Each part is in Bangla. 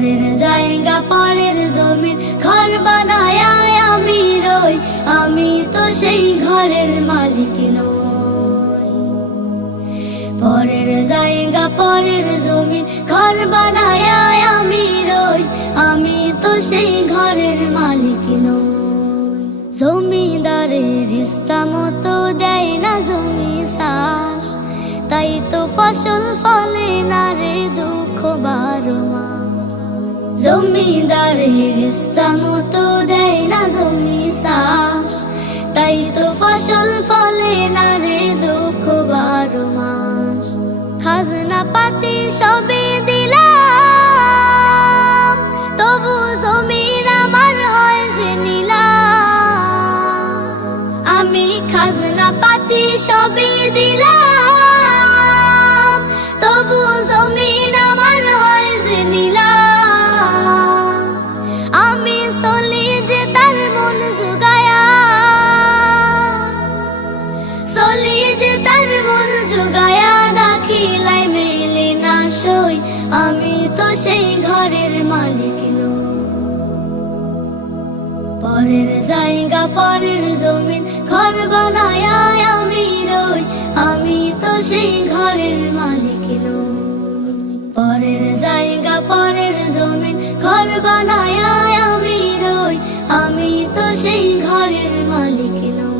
পরের জায়গা পরের জমি ঘর বানায় আমি রই আমি তো সেই ঘরের মালিক নই পরের জায়গা পরের জমি ঘর বানায় আমি রই আমি তো সেই ঘরের মালিক নই জমিদারের ইচ্ছা মতো দেয় না জমি চাষ তাই তো ফসল জমিদারের ইচ্ছা মতো দেয় না জমি চাষ তাই তো ফসল ফলে না রে দুঃখ বারো মাস খাজনা পাতি সবে তবু জমিন আমি খাজনা পাতি সবে দিলাম তবু জমি ঘরের মালিক নো পরের জায়গা পরের জমিন ঘর বানায় আমি রই আমি তো সেই ঘরের মালিক নো পরের জায়গা পরের জমিন ঘর বানায় আমি রই আমি তো সেই ঘরের মালিক নো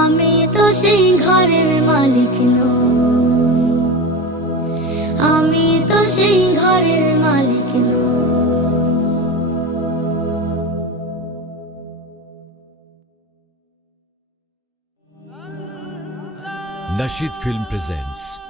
আমি তো সেই ঘরের মালিক নই नशीद फिल्म प्रेजेंट्स